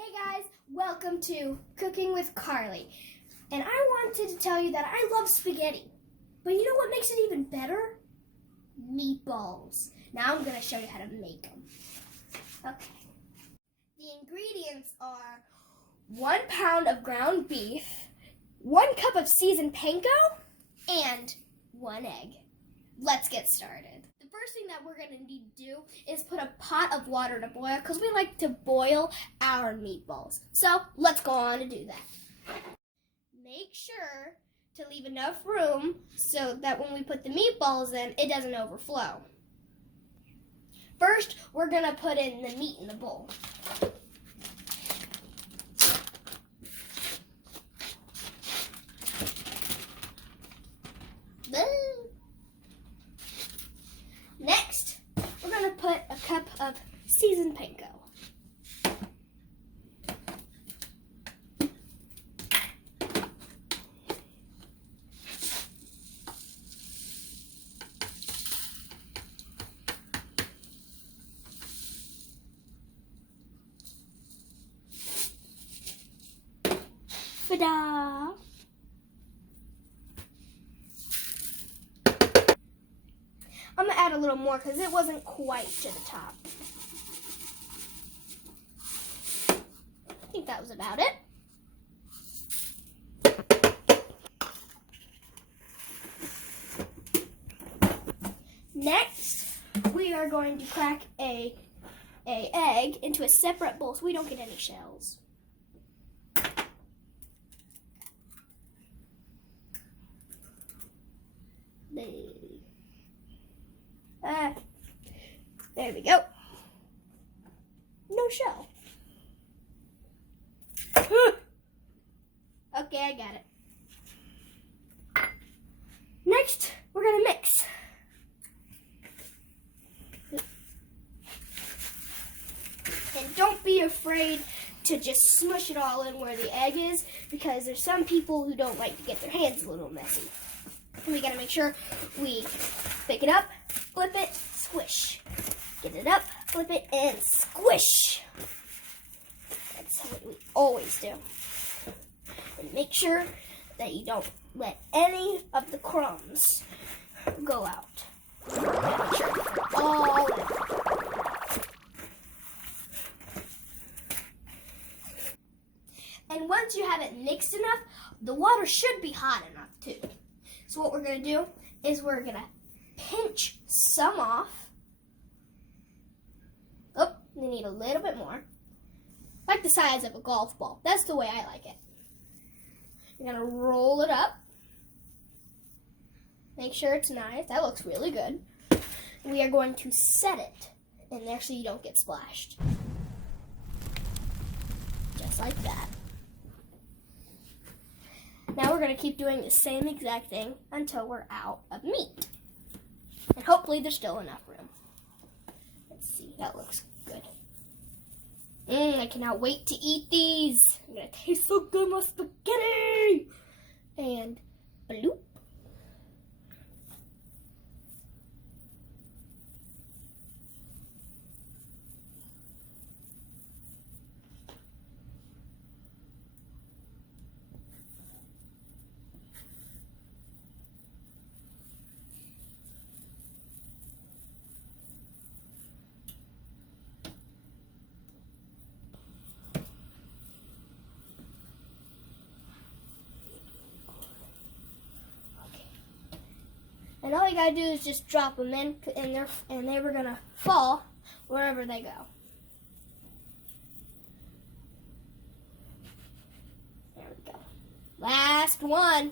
Hey guys, welcome to Cooking with Carly. And I wanted to tell you that I love spaghetti. But you know what makes it even better? Meatballs. Now I'm going to show you how to make them. Okay. The ingredients are 1 pound of ground beef, 1 cup of seasoned panko, and 1 egg. Let's get started. The first thing that we're going to need to do is put a pot of water to boil because we like to boil our meatballs. So let's go on to do that. Make sure to leave enough room so that when we put the meatballs in, it doesn't overflow. First, we're going to put in the meat in the bowl. Next, we're going to put a cup of seasoned panko. Bada! I'm going to add a little more because it wasn't quite to the top. I think that was about it. Next, we are going to crack a egg into a separate bowl so we don't get any shells. There we go. No shell. Okay, I got it. Next, we're going to mix. And don't be afraid to just smush it all in where the egg is, because there's some people who don't like to get their hands a little messy. And we got to make sure we pick it up, flip it, squish. Get it up, flip it, and squish. That's what we always do. And make sure that you don't let any of the crumbs go out. Make sure they're all in. And once you have it mixed enough, the water should be hot enough too. So what we're going to do is we're going to pinch some off. Oh, we need a little bit more. Like the size of a golf ball. That's the way I like it. You're going to roll it up. Make sure it's nice. That looks really good. We are going to set it in there so you don't get splashed. Just like that. Now we're going to keep doing the same exact thing until we're out of meat. And hopefully there's still enough room. Let's see, that looks good. I cannot wait to eat these. I'm going to taste so good, my spaghetti. And bloop. And all you gotta do is just drop them in, and they were gonna fall wherever they go. There we go. Last one.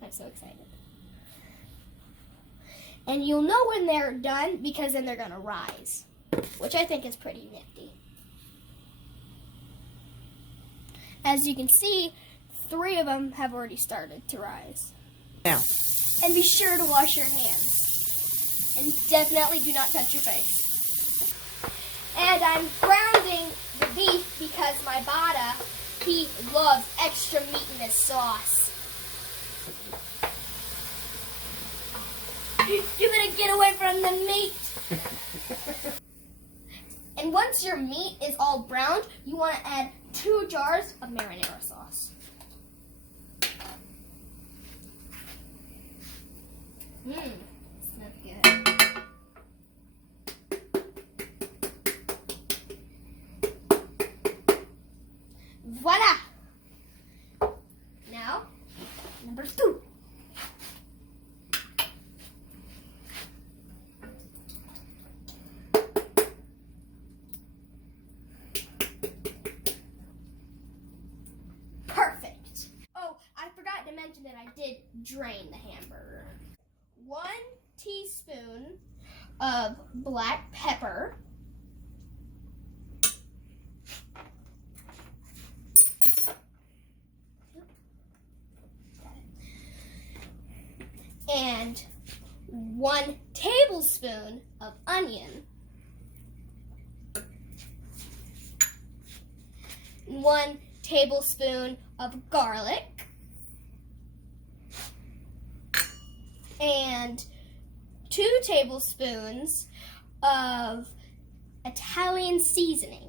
I'm so excited. And you'll know when they're done because then they're gonna rise, which I think is pretty nifty. As you can see, 3 of them have already started to rise. Now. And be sure to wash your hands. And definitely do not touch your face. And I'm browning the beef because my Bada, he loves extra meat in his sauce. You better get away from the meat. And once your meat is all browned, you want to add 2 jars of marinara sauce. Smells good. Voila! Now, number 2. Perfect. Oh, I forgot to mention that I did drain the hamburger. 1 teaspoon of black pepper. And 1 tablespoon of onion. 1 tablespoon of garlic. And 2 tablespoons of Italian seasoning.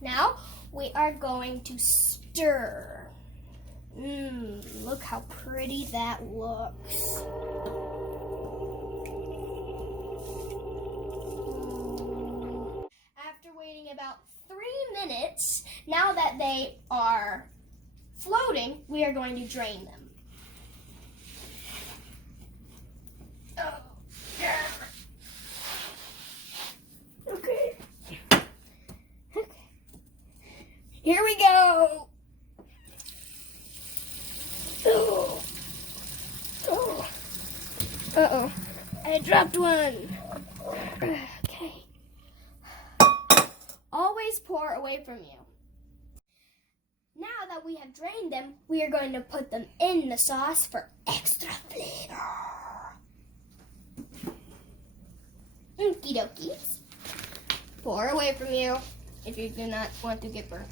Now we are going to stir. Look how pretty that looks. After waiting about 3 minutes, now that they are floating, we are going to drain them. Okay. Here we go. Uh-oh. I dropped one. Okay. Always pour away from you. Now that we have drained them, we are going to put them in the sauce for extra flavor. Okie dokies. Pour away from you if you do not want to get burnt.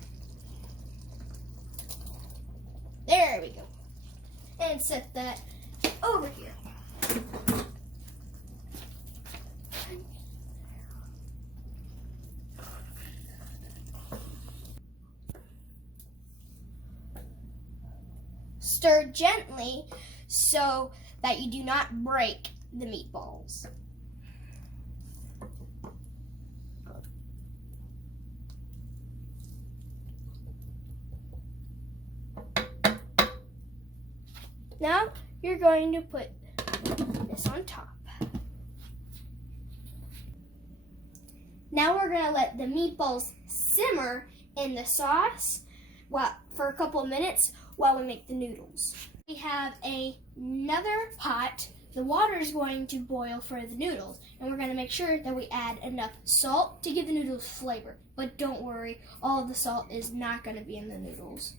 There we go. And set that over here. Stir gently so that you do not break the meatballs. Now you're going to put this on top. Now we're going to let the meatballs simmer in the sauce for a couple of minutes while we make the noodles. We have another pot. The water is going to boil for the noodles, and we're going to make sure that we add enough salt to give the noodles flavor. But don't worry, all of the salt is not going to be in the noodles.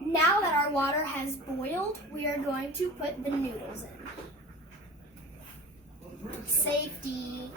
Now that our water has boiled, we are going to put the noodles in. Safety.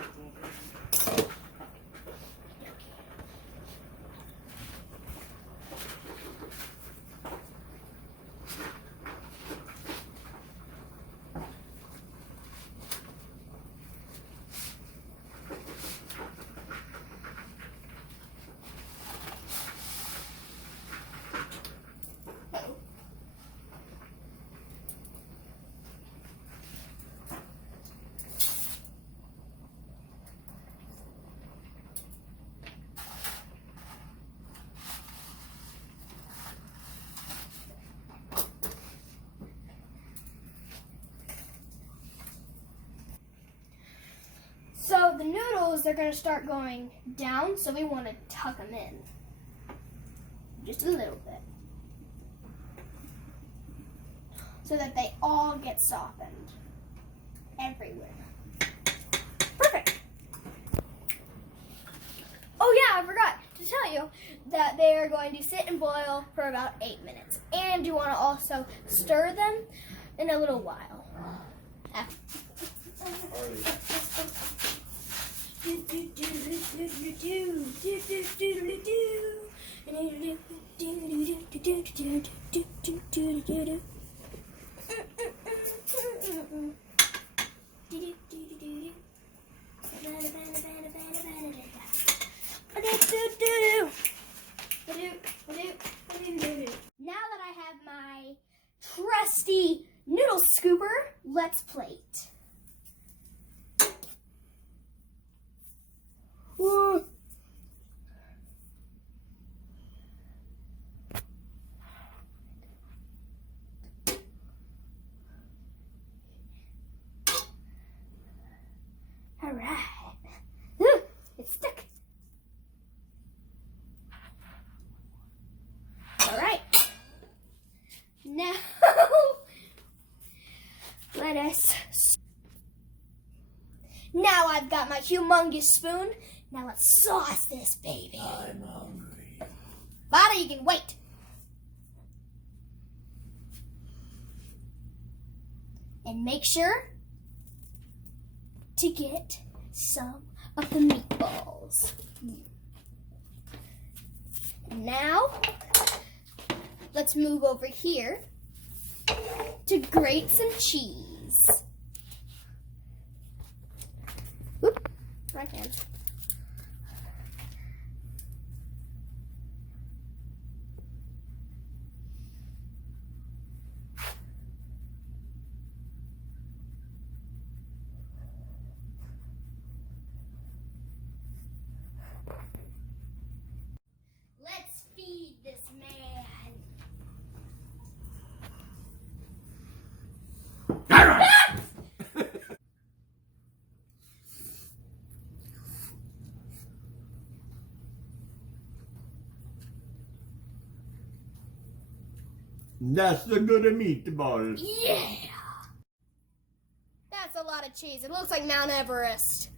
So the noodles, they're going to start going down, so we want to tuck them in. Just a little bit. So that they all get softened. Everywhere. Perfect. Oh yeah, I forgot to tell you that they are going to sit and boil for about 8 minutes. And you want to also stir them in a little while. Now that I have my trusty noodle scooper, let's plate. Whoa. All right. It's stuck. All right. Now, let us. Now I've got my humongous spoon. Now let's sauce this baby. I'm hungry. Bada, you can wait. And make sure to get some of the meatballs. And now, let's move over here to grate some cheese. Whoop, right hand. Let's feed this man. That's the good of meatballs. Yeah! That's a lot of cheese. It looks like Mount Everest.